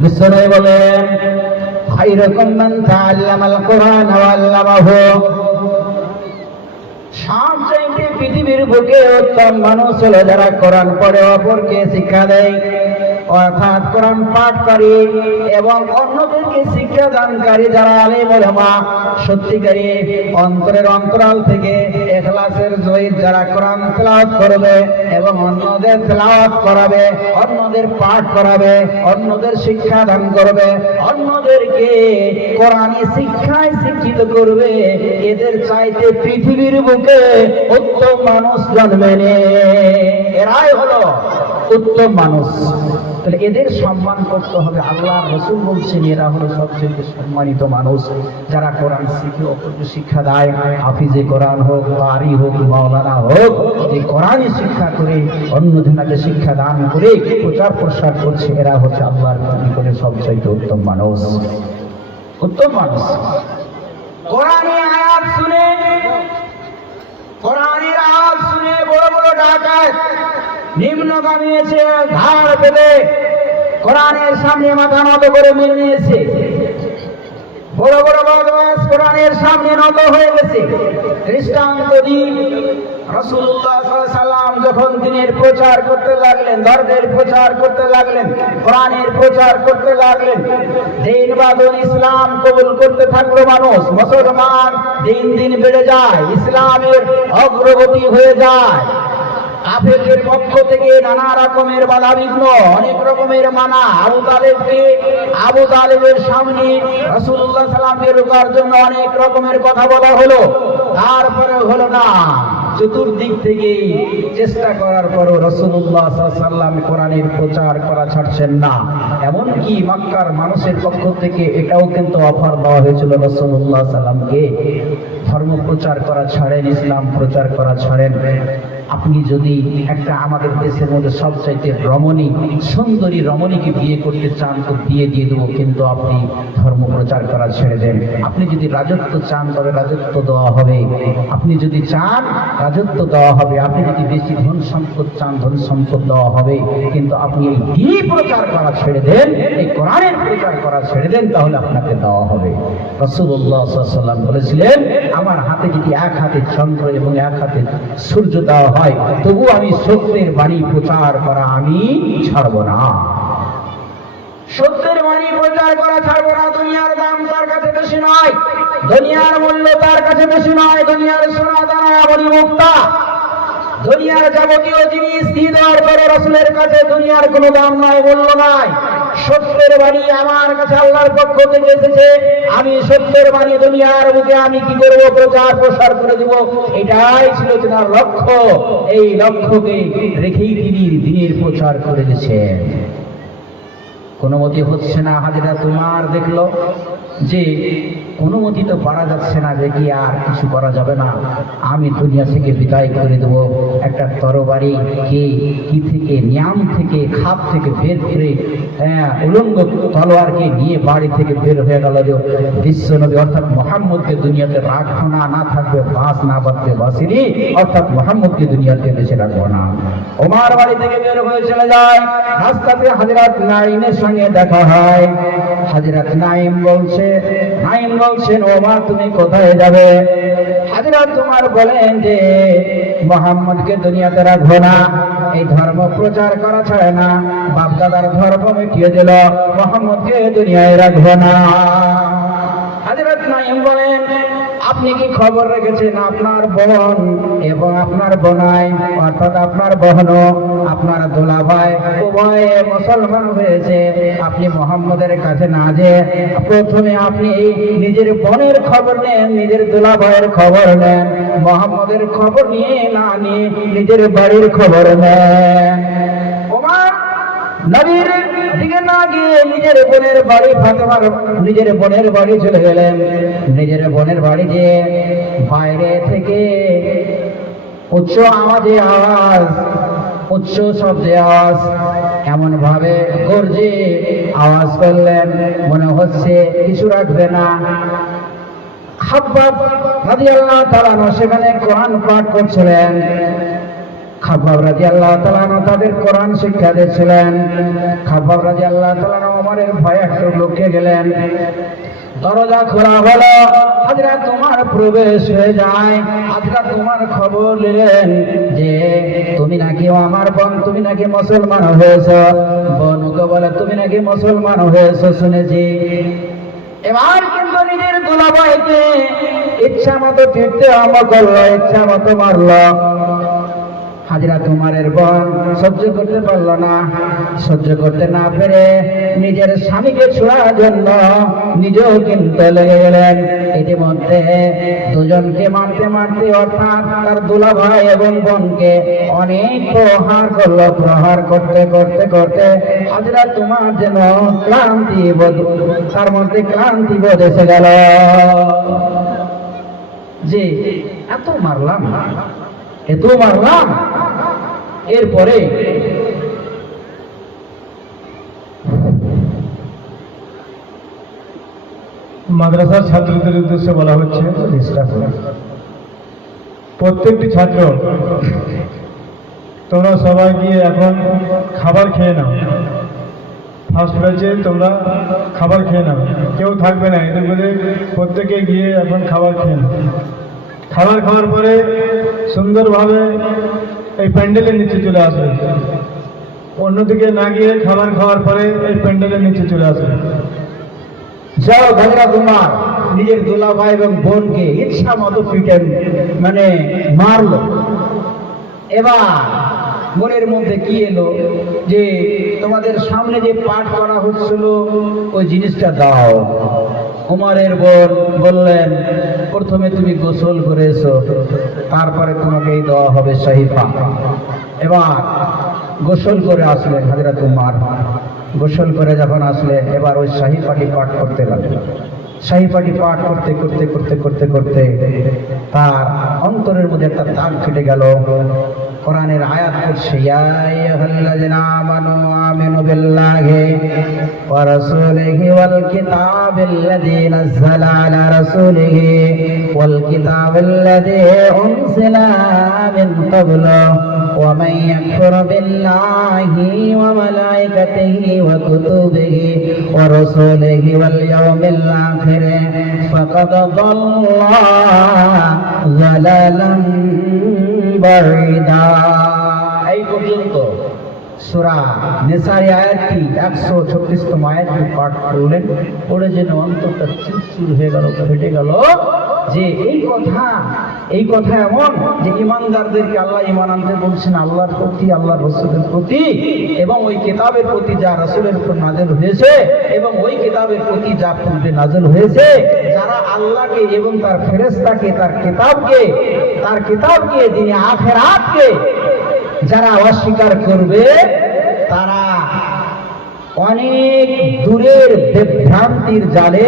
বিশ্বনবী বলেন, খায়রুকুম মান তাআল্লামাল কুরআন ওয়া আল্লামাহু, সবচেয়ে পৃথিবীর বুকে উত্তম মানুষ হলো যারা কোরআন পড়ে অপরকে শিক্ষা দেয়, অর্থাৎ কোরআন পাঠকারী এবং অন্যদেরকে শিক্ষা দানকারী, যারা আলেম ওলামা সত্যিকারী অন্তরের অন্তরাল থেকে ইখলাসের সহিত যারা কোরআন তেলাওয়াত করবে এবং অন্যদের তেলাওয়াত করাবে, অন্যদের পাঠ করাবে, অন্যদের শিক্ষা দান করবে, অন্যদেরকে কোরআনী শিক্ষায় শিক্ষিত করবে, এদের চাইতে পৃথিবীর বুকে উত্তম মানুষ জন্মেনি। এরাই হলো উত্তম মানুষ। তাহলে এদের সম্মান করতে হবে। আল্লাহর রাসূল বলছেন এরা হলো সবচেয়ে সম্মানিত মানুষ, যারা কোরআন শিখে অপরকে শিক্ষা দেয়। হাফিজে কোরআন হোক, কারি হোক, মাওলানা হোক, এই কোরআনই শিক্ষা করে অন্যজনকে শিক্ষা দান করে প্রচার প্রসার করছে, এরা হচ্ছে আল্লাহর নিকটে সবচেয়ে উত্তম মানুষ। উত্তম মানুষ কোরআনের আয়াত শুনে, কোরআনের আয়াত শুনে বড় বড় ডাকাত নিম্নগামী এসে ধার পেতে কোরআনের সামনে মাথা নত করে মেনে নিয়েছে। বড় বড় বদমাশ কোরআনের সামনে নত হয়ে গেছে। দৃষ্টান্তদি রাসূলুল্লাহ সাল্লাল্লাহু আলাইহি সাল্লাম যখন দিনের প্রচার করতে লাগলেন, ধর্মের প্রচার করতে লাগলেন, কোরআনের প্রচার করতে লাগলেন, দিন বাদল ইসলাম কবুল করতে থাকলো মানুষ, মুসলমান দিন দিন বেড়ে যায়, ইসলামের অগ্রগতি হয়ে যায়। কাফেরদের পক্ষ থেকে নানা রকমের বাধা বিঘ্ন, অনেক রকমের মানা। আবু তালেবের সামনে রাসূলুল্লাহ সাল্লাল্লাহু আলাইহি সাল্লামকে রোকার জন্য অনেক রকমের কথা বলা হলো, তারপরে হলো না। চতুর্দিক থেকে চেষ্টা করার পরও রাসূলুল্লাহ সাল্লাল্লাহু আলাইহি সাল্লাম কোরআনের প্রচার করা ছাড়ছেন না। এমনকি মক্কার মানুষের পক্ষ থেকে এটাও কিন্তু অফার দেওয়া হয়েছিল রাসূলুল্লাহ সাল্লাল্লাহু আলাইহি সাল্লামকে, ধর্ম প্রচার করা ছাড়েন, ইসলাম প্রচার করা ছাড়েন। আপনি যদি একটা আমাদের দেশের মধ্যে সবচাইতে রমণী সুন্দরী রমণীকে বিয়ে করতে চান তো বিয়ে দিয়ে দেবো, কিন্তু আপনি ধর্ম প্রচার করা ছেড়ে দেন। আপনি যদি রাজত্ব চান তবে রাজত্ব দেওয়া হবে, আপনি যদি চান রাজত্ব দেওয়া হবে, আপনি যদি বেশি ধন সম্পদ চান ধন সম্পদ দেওয়া হবে, কিন্তু আপনি এই দিনই প্রচার করা ছেড়ে দেন, এই কোরআনের প্রচার করা ছেড়ে দেন, তাহলে আপনাকে দেওয়া হবে। রাসূলুল্লাহ সাল্লাল্লাহু আলাইহি ওয়াসাল্লাম বলেছিলেন, আমার হাতে যদি এক হাতে চন্দ্র এবং এক হাতে সূর্য দেওয়া হয় তবু আমি সত্যের বাণী প্রচার করা আমি ছাড়ব না। সত্যের বাণী প্রচার করা ছাড়ব না। দুনিয়ার দাম তার কাছে বেশি নয়, দুনিয়ার মূল্য তার কাছে বেশি নয়। দুনিয়ার সোনা দানা বলি মুক্তা, দুনিয়ার যাবতীয় জিনিস দিয়ে দেওয়ার পরে রাসূলের কাছে দুনিয়ার কোনো দাম নাই, মূল্য নাই। সত্যের বাণী আমার কাছে আল্লাহর পক্ষ থেকে এসেছে, আমি সত্যের বাণী দুনিয়ার বুকে আমি কি করব, প্রচার প্রসার করে দেব। এটাই ছিল তার লক্ষ্য। এই লক্ষ্যকে রেখেই তিনি দিনের প্রচার করে দিয়েছেন। কোনো মতি হচ্ছে না, হাজরা তোমার দেখলো যে কোনো মতি তো পারা যাচ্ছে না, দেখি আর কিছু করা যাবে না, আমি দুনিয়া থেকে বিদায় করে দেবো। একটা তরবারি কে কি থেকে নিয়াম থেকে খাপ থেকে বের করে উলঙ্গ তলোয়ারকে নিয়ে বাড়ি থেকে বের হয়ে গেল। যে বিশ্বনবী অর্থাৎ মুহাম্মদকে দুনিয়াতে রাখবো না, না থাকবে বাস, না বাঁচবে বাসিনি, অর্থাৎ মুহাম্মদকে দুনিয়াতে বেঁচে রাখবো না। ওমর বাড়ি থেকে বের হয়ে চলে যায়। রাস্তাতে হযরত নাঈমের সঙ্গে দেখা হয়। হযরত নাঈম বলছেন, ওমর তুমি কোথায় যাবে? হযরত ওমর বলেন যে মুহাম্মদকে দুনিয়াতে রাখবো না, এই ধর্ম প্রচার করা ছাড়ে না, বাপ দাদার ধর্ম মিটিয়ে দিল, মুহাম্মদকে দুনিয়ায় রাখবো না। হযরত নাঈম বলেন, আপনি কি খবর রেখেছেন আপনার বোন এবং আপনার বোনাই, অর্থাৎ আপনার বহনও আপনার দুলাভাই উভয়ে মুসলমান হয়েছে, আপনি মুহাম্মদের কাছে না যে প্রথমে আপনি নিজের বোনের খবর নেন, নিজের দুলাভাইয়ের খবর নেন, মুহাম্মদের খবর নিয়ে না নিয়ে নিজের বাড়ির খবর নেন। ওমর নবীর দিকে না গিয়ে নিজের বোনের বাড়ি ফাতেমার নিজের বোনের বাড়ি চলে গেলেন। নিজের বোনের বাড়ি দিয়ে বাইরে থেকে উচ্চ আওয়াজে আওয়াজ, উচ্চ শব্দে আওয়াজ, এমন ভাবে গর্জে আওয়াজ করলেন মনে হচ্ছে কিছু রাখবে না। খাব্বাব রাদিয়াল্লাহু তাআলা সেখানে কোরআন পাঠ করছিলেন। খাব্বাব রাদিয়াল্লাহু তাআলা আনহু তাদের কোরআন শিক্ষা দিয়েছিলেন। খাব্বাব রাদিয়াল্লাহু তাআলা আনহু ওমরের ভয়ে একটু লুকিয়ে গেলেন। দরজা খোলা হলো, হযরত ওমর প্রবেশ হয়ে যায়। হযরত ওমর খবর নিলেন যে তুমি নাকি আমার বোন, তুমি নাকি মুসলমান হয়েছো। বোনকে বলে তুমি নাকি মুসলমান হয়েছো শুনেছি। এবার কিন্তু নিজের দুলাভাইকে ইচ্ছা মতো ফিরতে আরম্ভ করলো, ইচ্ছা মতো মারলো। হযরত ওমরের বোন সহ্য করতে পারল না, সহ্য করতে না পেরে নিজের স্বামীকে ছোড়ার জন্য নিজেও কিন্তু লেগে গেলেন। ইতিমধ্যে দুজনকে মারতে মারতে অর্থাৎ তার দুলাভাই এবং বোনকে অনেক প্রহার করলো। প্রহার করতে করতে করতে হযরত ওমর যেন তার মধ্যে ক্লান্তি বোধ এসে গেল যে এত মারলাম, এত মারলাম, এরপরে মাদ্রাসার ছাত্রদের উদ্দেশ্যে বলা হচ্ছে, প্রত্যেকটি ছাত্র তোমরা সবাই গিয়ে এখন খাবার খেয়ে নাও। ফার্স্ট ব্যাচে তোমরা খাবার খেয়ে নাও, কেউ থাকবে না, এদের মধ্যে প্রত্যেকে গিয়ে এখন খাবার খেয়ে নাও। খাবার খাওয়ার পরে সুন্দরভাবে এই প্যান্ডেলের নিচে চলে আসবে। অন্যদিকে না গিয়ে খাবার খাওয়ার পরে এই প্যান্ডেলের নিচে চলে আসবে। যাও হযরত ওমর নিজের দুলাভাই এবং বোনকে ইচ্ছা মতো পিটে মারলো। এবার মনের মধ্যে কি এলো যে তোমাদের সামনে যে পাঠ করা হচ্ছিল ওই জিনিসটা দাও। ওমরের বোন বললেন প্রথমে তুমি গোসল করেছো, তারপরে তোমাকে দেওয়া হবে সাহিফা। এবার গোসল করে আসলেন হযরত ওমর। গোসল করে যখন আসলে এবার ওই সাহিফাটি পাঠ করতে লাগলেন। সাহিফাটি পাঠ করতে করতে করতে করতে করতে তার অন্তরের মধ্যে একটা দাগ কেটে গেল। কোরআনের আয়াত পড়ছে, ইয়া আইয়ুহাল্লাযিনা আমানু আমিনু বিল্লাহি ওয়া রাসূলিহি ওয়াল কিতাবিল্লাযী নাযালা আলা রাসূলিহি ওয়াল কিতাবিল্লাযী উনজিলা মিন ক্বাবলু ওয়া মান ইয়াকফুর বিল্লাহি ওয়া মালাইকাতিহি ওয়া কুতুবিহি ওয়া রাসূলিহি ওয়াল ইয়াউমিল আখির ফাকাদ দাল্লা যালালান বাঈদা। এই পর্যন্ত সূরা নিসার আয়াতটি 136তম আয়াতটি পাঠ করলেন। পড়ে যেন অন্তরটা চুরচুর হয়ে গেল, ফেটে গেল যে এই কথা এমন যে ইমানদারদেরকে আল্লাহ ঈমান আনতে বলছেন আল্লাহর প্রতি, আল্লাহর রাসূলের প্রতি এবং ওই কিতাবের প্রতি যা রাসূলের উপর নাযিল হয়েছে এবং ওই কিতাবের প্রতি যা পূর্বে নাযিল হয়েছে। যারা আল্লাহকে এবং তার ফেরেশতাকে, তার কিতাবকে দিনে আখিরাতকে যারা অস্বীকার করবে তারা অনেক দূরের বিভ্রান্তির জালে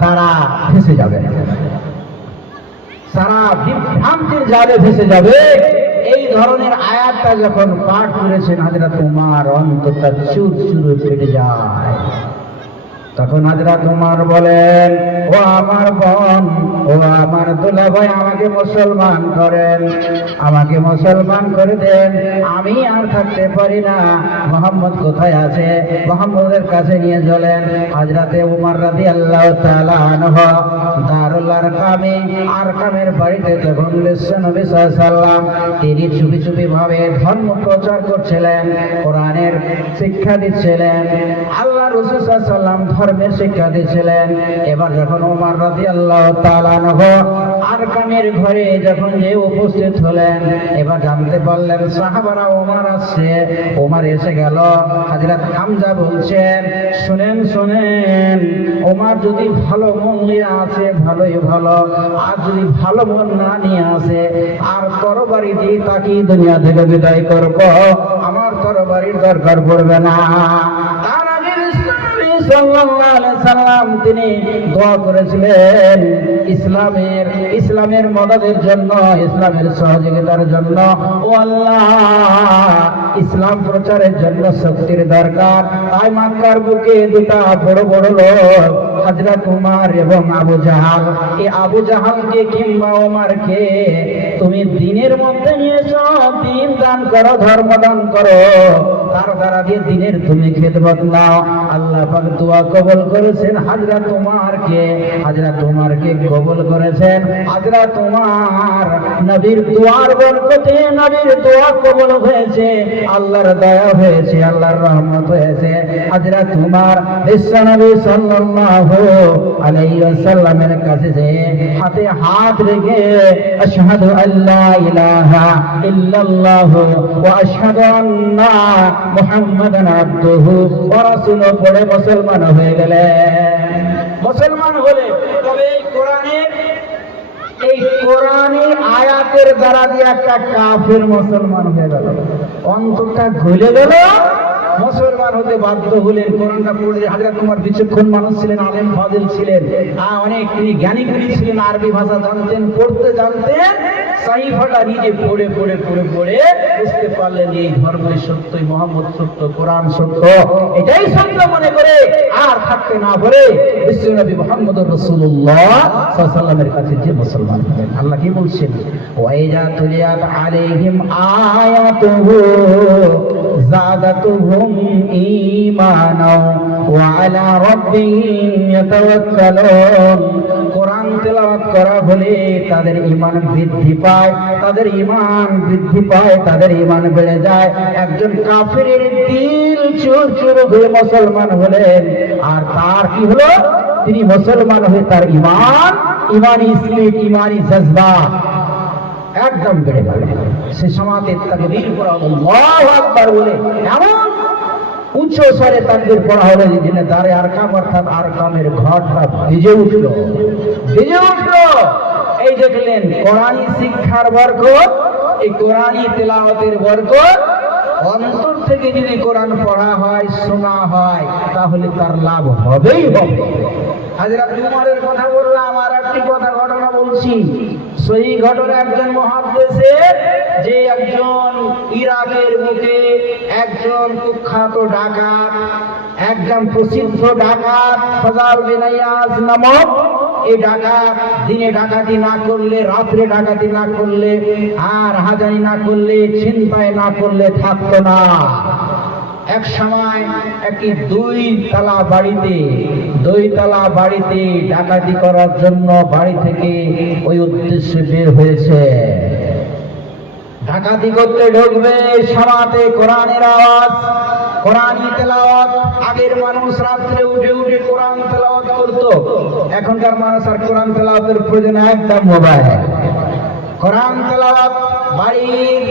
তারা ফেঁসে যাবে, সারা বিভ্রান্তির জালে ফেঁসে যাবে। এই ধরনের আয়াতটা যখন পাঠ করেছেন হযরত ওমর অন্তরটা চুরচুর ফেটে যায়। তখন হযরত ওমর বলেন, ও আমার বোন, ও আমার দুলাভাই, আমাকে মুসলমান করেন, আমাকে মুসলমান করে দেন। আমি আর থাকতে পারি না। মুহাম্মদ কোথায় আছে? মুহাম্মদের কাছে নিয়ে চলেন। হযরতে ওমর রাদিয়াল্লাহু তাআলা আনহু দারুল আরকামের বাড়িতে যখন নবী সাল্লাল্লাহু আলাইহি ওয়াসাল্লাম তিনি চুপি চুপি ভাবে ধর্ম প্রচার করছিলেন, কোরআনের শিক্ষা দিচ্ছিলেন, আল্লাহ রাসূল সাল্লাল্লাহু আলাইহি ওয়াসাল্লাম ধর্মের শিক্ষা দিচ্ছিলেন। এবার যখন ওমর রাদিয়াল্লাহু তাআলা আনহু আরকামের ঘরে যখন যে উপস্থিত হলেন, এবার জানতে পারলেন সাহাবারা ওমর আসছে। ওমর এসে গেল। হযরত হামজা বলছেন, শুনেন শুনেন, ওমর যদি ভালো মন নিয়ে আসে ভালোই ভালো, আর যদি ভালো মন না নিয়ে আসে আর তরবারি দিয়ে তাকে দুনিয়া থেকে বিদায় করব, আমার তরবারির দরকার পড়বে না। সাল্লাল্লাহু আলাইহি সাল্লাম তিনি দোয়া করেছিলেন ইসলামের মদদের জন্য, ইসলামের সহযোগিতার জন্য। ও আল্লাহ, ইসলাম প্রচারের জন্য শক্তির দরকার। তাই মক্কার বুকে দুটা বড় বড় লোক হযরত ওমর এবং আবু জাহাল, এই আবু জাহালকে কিংবা ওমরকে তুমি দিনের মধ্যে নিয়েছো, দিন দান করো, ধর্ম দান করো, তার দ্বারা দিয়ে দিনের তুমি খেদমত নাও। আল্লাহ পাক দোয়া কবুল করেছেন হযরত উমরকে, হযরত উমরকে কবুল করেছেন। হযরত উমর নবীর দুয়ার বরকতে নবীর দোয়া কবুল হয়েছে, আল্লাহর দয়া হয়েছে, আল্লাহর রহমত হয়েছে। হযরত উমর বিশ্বনবী সাল্লাল্লাহু আলাইহি ওয়াসাল্লামের কাছে যে হাতে হাত রেখে আশহাদু আল্লা ইলাহা ইল্লাল্লাহু ওয়া আশহাদু আন্না মুহাম্মাদান আবদুহু ওয়া রাসূলুহু পড়ে মুসলমান হয়ে গেলেন। মুসলমান হলে তবে এই কোরআনী আয়াতের দ্বারা দিয়ে একটা কাফের মুসলমান হয়ে গেল, অন্তরটা গলে গেল, মুসলমান হতে বাধ্য হলেন। কোরআনটা পড়ে হযরত উমর বিচক্ষণ মানুষ ছিলেন, আলেম ফাজিল ছিলেন, অনেক তিনি জ্ঞানী গুণী ছিলেন, আরবি ভাষা জানতেন, পড়তে জানতেন। সাহিফাটা নিজে পড়ে পড়ে পড়ে পড়ে বুঝতে পারলেন এই ধর্মই সত্য, মুহাম্মদ সত্য, কোরআন সত্য, এটাই সত্য মনে করে আর থাকতে না পারে বিশ্বনবী মুহাম্মদুর রাসূলুল্লাহ সাল্লাল্লাহু আলাইহি ওয়াসাল্লামের কাছে যে মুসলমান হলেন। আল্লাহ কি বলছেন? ওয়াইজা তুলিয়াত আলাইহিম আয়াতুহু যাদাতুহুম ঈমানাও ওয়া আলা রাব্বিহিম ইয়াতাওয়াক্কালুন। কোরআন তেলাওয়াত করা হলে তাদের ঈমান বৃদ্ধি পায়, তাদের ঈমান বৃদ্ধি পায়, তাদের ঈমান বেড়ে যায়। একজন কাফিরের দিল চুর চুর হয়ে মুসলমান হলেন, আর তার কি হলো? তিনি মুসলমান হয়ে তার ঈমান, ঈমানি স্পিরিট, ঈমানি জজবা একদম বেড়ে গেল। সে সমাজে তাকবীর পড়া হলো, আল্লাহু আকবার বলে এমন উচ্চ স্বরে তাকবীর পড়া হলো যে দিনে দাঁড়ে আরকাম অর্থাৎ আরকামের ঘরটা ভিজে উঠল, ভিজে উঠল। এই দেখলেন কোরআনী শিক্ষার বরকত, এই কোরআনী তেলাওয়াতের বরকত। অন্তর থেকে যদি কোরআন পড়া হয়, শোনা হয়, তাহলে তার লাভ হবেই হবে। হযরত উমরের কথা বললাম, আর একটি কথা ঘটনা বলছি। সেই ঘটনা একজন মুহাদ্দিসের, যে একজন ইরাকের মুখে একজন কুখ্যাত ডাকাত, একজন প্রসিদ্ধ ডাকাত ফজল বিন ইয়াজ নামক এই ডাকাত দিনে ডাকাতি না করলে, রাত্রে ডাকাতি না করলে, আর হাজারি না করলে, ছিনতাই না করলে থাকতো না। এক সময় একটি দুই তলা বাড়িতে ডাকাতি করার জন্য বাড়ি থেকে ওই উদ্দেশ্যে বের হয়েছে। ডাকাতি করতে ঢুকবে, সমাতে কোরআনের আওয়াজ, কোরআনী তেলাওয়াত। আগের মানুষ রাত্রে উঠে উঠে কোরআন তেলাওয়াত করত, এখনকার মানুষ আর কোরআন তেলাওয়াতের প্রয়োজন, একদম মোবাইল। কোরআন তেলাওয়াত বাড়ির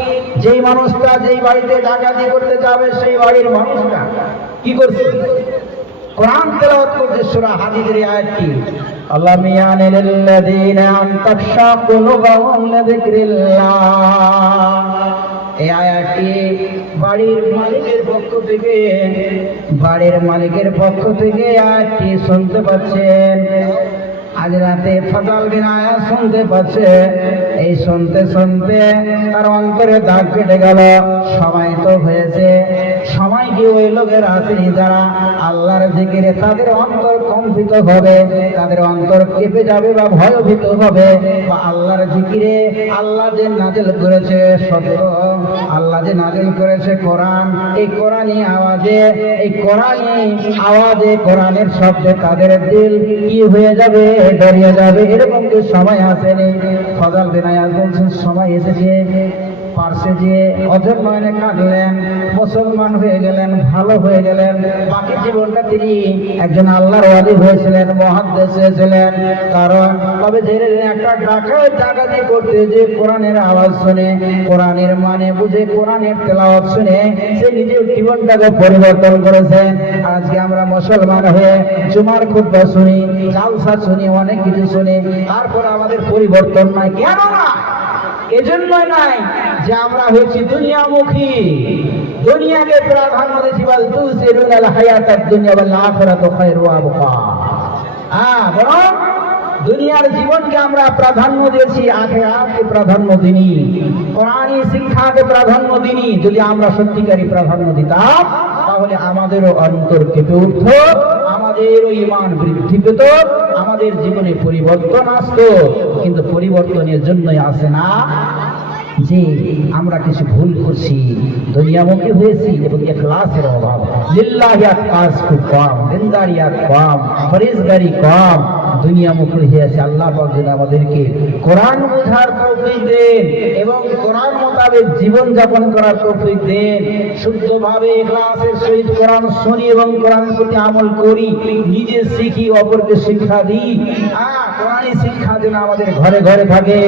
যেই মানুষটা যেই বাড়িতে ডাকাতি করতে যাবে সেই বাড়ির মানুষটা কি করছে? কোরআন তেলাওয়াত করছে। সূরা হাদীদের আয়াত কি? আল্লাম ইয়ানিল্লাযীনা আন তাখশা কুলুবুহুম লিযিকরিল্লাহ। এই আয়াতটি বাড়ির মালিকের পক্ষ থেকে আয়াতটি শুনতে পাচ্ছেন। আজ রাতে ফজল বিন ইয়াজ শুনতে পাচ্ছে। এই শুনতে শুনতে তার অন্তরে দাগ কেটে গেল। সময় তো হয়েছে, সময় কি ওই লোকের আসেনি যারা আল্লাহর জিকিরে তাদের অন্তর কম্পিত হবে, তাদের অন্তর কেঁপে যাবে বা ভয়ভীত হবে। বা আল্লাহর জিকিরে আল্লাহ যে নাজিল করেছে সত্য, আল্লাহ যে নাজিল করেছে কোরআন, এই কোরআনী আওয়াজে কোরআনের শব্দে তাদের দিল কি হয়ে যাবে? ডরিয়ে যাবে। এরকম কি সময় আসেনি? ফজল বিন ইয়াজ বলছেন সময় এসেছে। পার্শ্বে যে অজর নয়নে কাঁদলেন, মুসলমান হয়ে গেলেন, ভালো হয়ে গেলেন। বাকি জীবনটা তিনি একজন আল্লাহর ওয়ালি হয়েছিলেন, মুহাদ্দিস হয়েছিলেন। কারণ তবে যে একটা ডাকাতি করতে যে কোরআনের আওয়াজ শুনে, কোরআনের মানে বুঝে, কোরআনের তেলাওয়াত শুনে সে নিজের জীবনটাকে পরিবর্তন করেছেন। আজকে আমরা মুসলমান হয়ে জুমার খুতবা শুনি, জালসা শুনি, অনেক কিছু শুনি, তারপর আমাদের পরিবর্তন নাই। কেন না? এজন্যই নাই যে আমরা হয়েছি দুনিয়ামুখী, দুনিয়াকে প্রাধান্য দিয়েছি। বল তুসিরুনাল হায়াতাদ দুনিয়া ওয়াল আখিরাতু খায়রু ওয়া আবকা। বরং দুনিয়ার জীবনকে আমরা প্রাধান্য দিয়েছি, আখিরাতকে প্রাধান্য দিইনি, কোরআনী শিক্ষাকে প্রাধান্য দিইনি। যদি আমরা সত্যিকারী প্রাধান্য দিতাম তাহলে আমাদেরও অন্তর কেঁপে উঠত, আমাদেরও ঈমান বৃদ্ধি পেত, আমাদের জীবনে পরিবর্তন আসতো। কিন্তু পরিবর্তনের জন্যই আসে না, যে আমরা কিছু ভুল করছি, দুনিয়ামুখী হয়েছি এবং ইখলাসের অভাব, লিল্লাহিয়াত কাজ খুব কম, দিনদারিয়াত কম, ফরেজগারি কম, দুনিয়ামুখী হয়েছে। আল্লাহ পাক যেন আমাদেরকে কোরআন বোঝার তৌফিক দেন এবং কোরআন মোতাবেক জীবন যাপন করার তৌফিক দেন। শুদ্ধভাবে ইখলাসের সহিত কোরআন শুনি এবং কোরআনের প্রতি আমল করি, নিজে শিখি, অপরকে শিক্ষা দিই। কোরআনী শিক্ষা যেন আমাদের ঘরে ঘরে থাকে,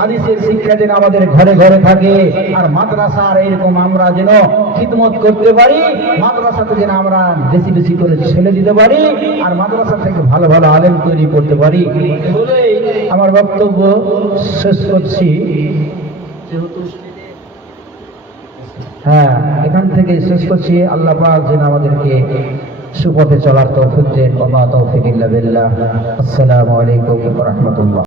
হাদিসের শিক্ষা যেন আমাদের ঘরে ঘরে থাকে। আর মাদ্রাসার এরকম আমরা যেন খিদমত করতে পারি, মাদ্রাসাতে যেন আমরা বেশি বেশি করে ছেলে দিতে পারি, আর মাদ্রাসা থেকে ভালো ভালো আলেম তৈরি করতে পারি বলে আমার বক্তব্য শেষ করছি। এখান থেকে শেষ করছি। আল্লাহ পাক যেন আমাদেরকে সুপথে চলার তৌফিক দেন। ওয়া মা তৌফিক ইল্লা বিল্লাহ। আসসালামু আলাইকুম ওয়া রাহমাতুল্লাহ।